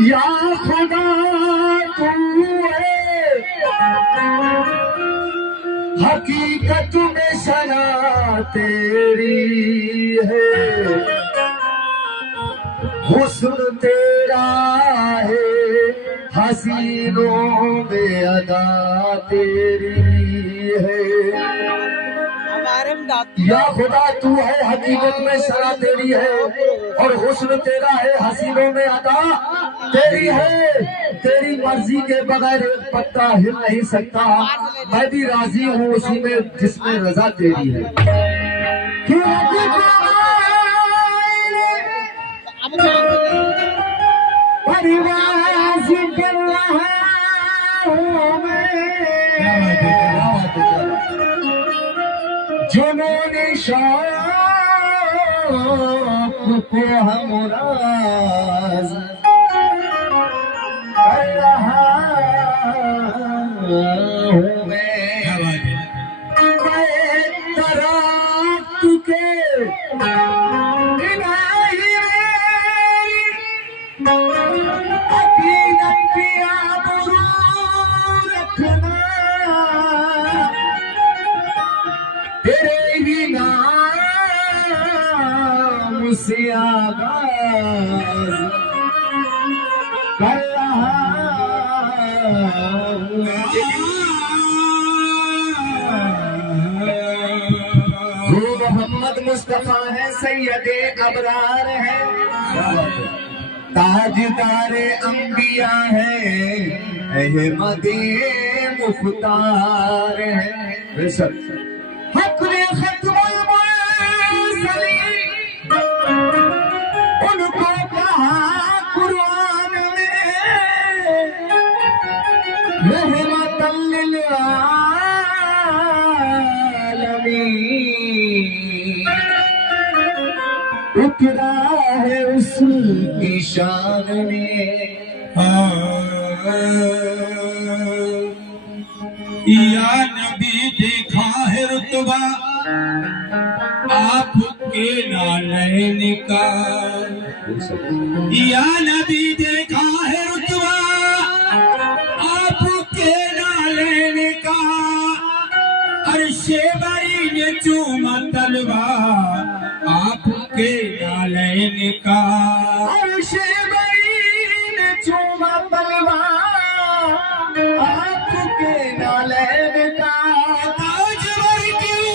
या खुदा तू है हकीकत में सना तेरी है, हुस्न तेरा है हसीनों में अदा तेरी है। या खुदा तू है हकीकत में सना तेरी है और हुस्न तेरा है हसीनों में अदा तेरी है। तेरी मर्जी के बगैर एक पत्ता हिल नहीं सकता, मैं भी राजी हूँ उसी में जिसमें रजा तेरी है। जिन्होंने शौक को हम राज कर रहा हूँ मैं तराक के इलाही हकीकत की आबरू रखना, तेरे ही नाम से आगाज कर रहा हूँ। मोहम्मद मुस्तफा है, सैयदे अबरार है, ताजदारे अंबिया है, अहमदे मुख्तार है। हक़ ख़त्मुल मुरसलीन उनको कहा कुरान में रहमतल लिल आलमीन। उतरा है है उसकी शान में। या नबी देखा है रुतबा आपके नालैन का, या नबी देखा है रुतबा आपके नालैन का। अर्शे बरी ने चूमा तलवा आपके नालैन का। अर्शे बरी ने चूमा तलवा आपके नालैन का। ताजवर क्यों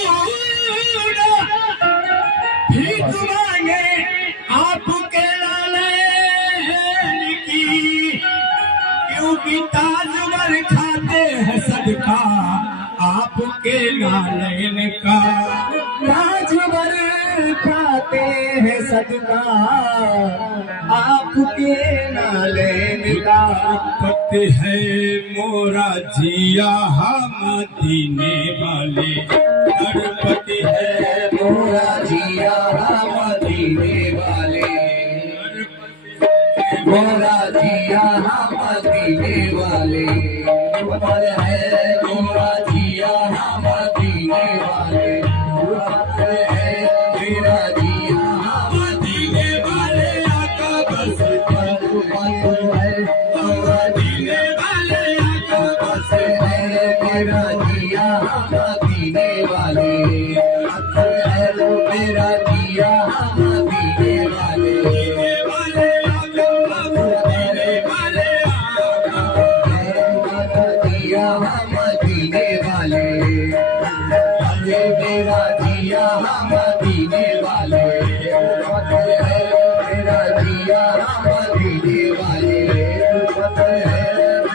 भीख मांगे आपके नालैन की, क्योंकि ताजवर खाते हैं सदका आपके नालैन का। ताजवर खाते हैं सदका आपके नालैन का। पत है मोरा जिया हम दीने वाले, गणपत है मोरा जिया हम दीने वाले, मोरा जिया हम दीने वाले। पत है मोरा जिया हम दीने वाले, पत है मेरा जिया हम दीने वाले आका बस पत है मोरा दीने वाले आका बस है मेरा जिया हम दीने वाले। पत है मेरा जिया हम दीने वाले। वाले आका दीने वाले आका दिया हम दीने वाले, ये मेरा दिया हम दीने वाले। है मेरा दिया हम दीने वाले, है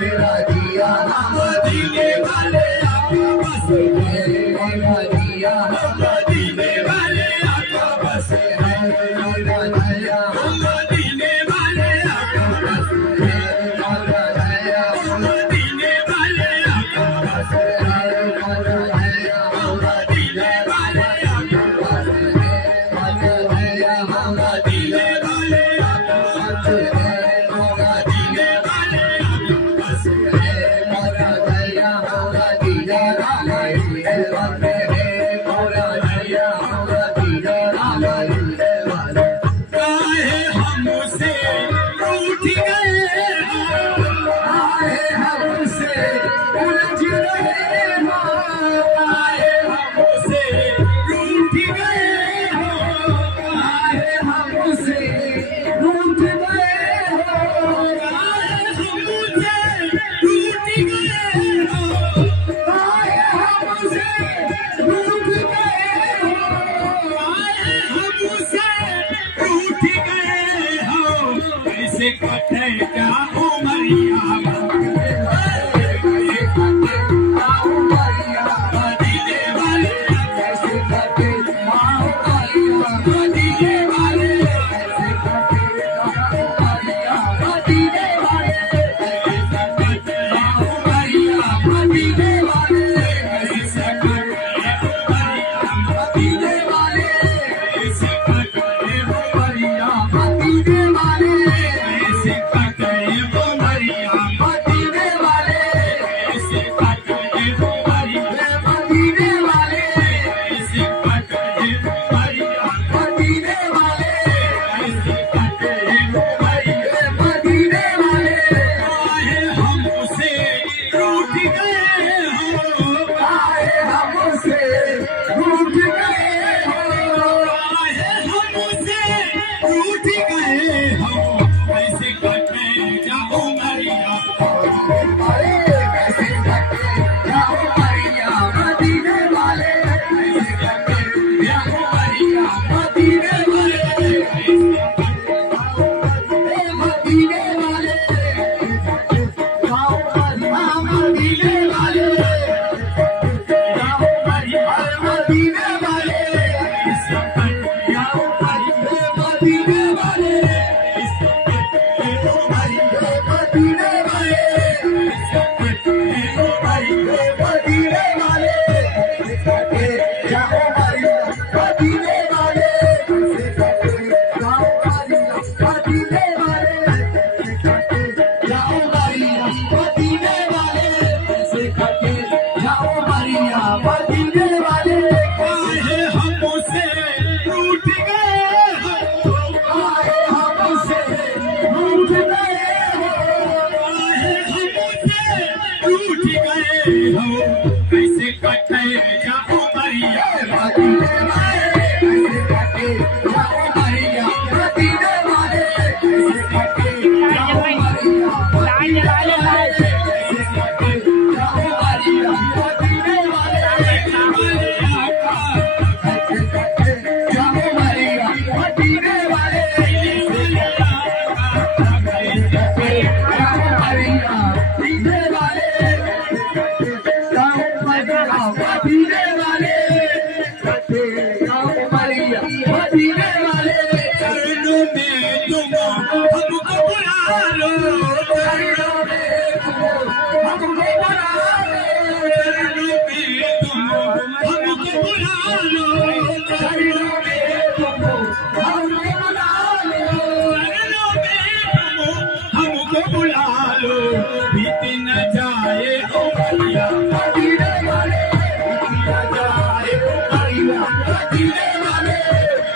मेरा दिया हम दीने वाले आका बस मेरा दिया हम दीने वाले आका बस है मेरा दिया हम दीने वाले आका बस मेरा दिया हम दीने वाले आका बस दीने वाले आका बस दीने वाले आका दीने वाले आका बस काहे हमसे रूठ गए हो, काहे हमसे उलझ रहे हो, काहे हमसे रूठ गए हो, काहे हमसे रूठ गए हो, काहे हमसे रूठ गए हो, काहे हमसे रूठ गए हो, काहे हमसे रूठ गए हो। कैसे कटे क्या उमरिया दीने वाले कैसे कटे माँ कालिया, दीने वाले दीने वाले, कैसे कटे उमरिया दीने वाले, कैसे कटे उमरिया दीने वाले, कैसे कटे उमरिया दीने वाले, कैसे कटे उमरिया चरणों में तुम हमको बुला लो, चरणों में तुम हमको बुला लो, चरणों में तुम हमको बुला लो, चरणों में तुम हमको बुला लो, चरणों में तुम हमको बुला लो, बीत न जाए उमरिया मदीने वाले, बीत न जाए उमरिया मदीने वाले,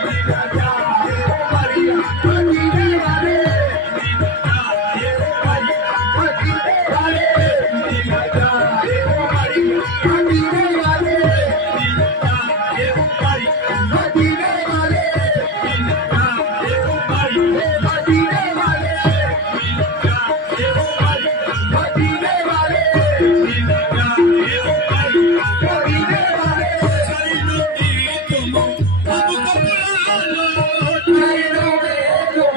बीत न जाए उमरिया मदीने वाले, बीत न जाए उमरिया मदीने वाले, बीत न जाए उमरिया मदीने वाले, बीत न जाए उमरिया मदीने वाले, बीत न जाए उमरिया मदीने वाले, बीत न जाए उमरिया मदीने वाले, बीत न जाए उमरिया मदीने वाले। चरणों में तुम हमको बुला लो, चरणों में तुम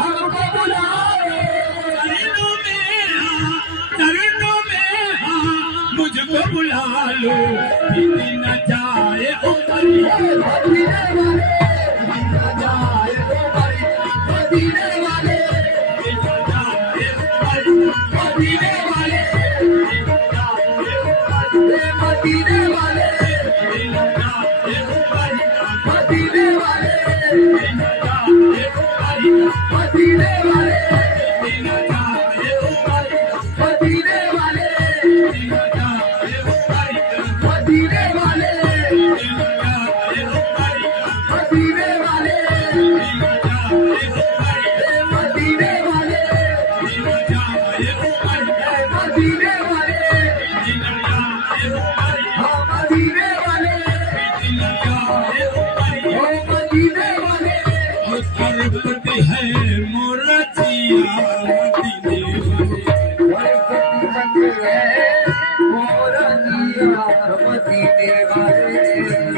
हमको बुला लो, चरणों में हाँ मुझको बुला लो, बीत न जाए उमरिया मदीने वाले, बीत न जाए उमरिया मदीने वाले, बीत न जाए उमरिया मदीने वाले, बीत न जाए उमरिया मदीने वाले, बीत न जाए उमरिया मदीने वाले, बीत न जाए उमरिया मदीने वाले, बीत न जाए उमरिया मदीने वाले, बीत न जाए उमरिया मदीने वाले, बीत न जाए उमरिया मदीने वाले, बीत न जाए उमरिया मदीने वाले, बीत न जाए उमरिया मदीने वाले, बीत न जाए उमरिया मदीने वाले, बीत न जाए उमरिया मदीने वाले। करपत है मोरा जिया मदीने वाले, मोरा जिया मदीने वाले।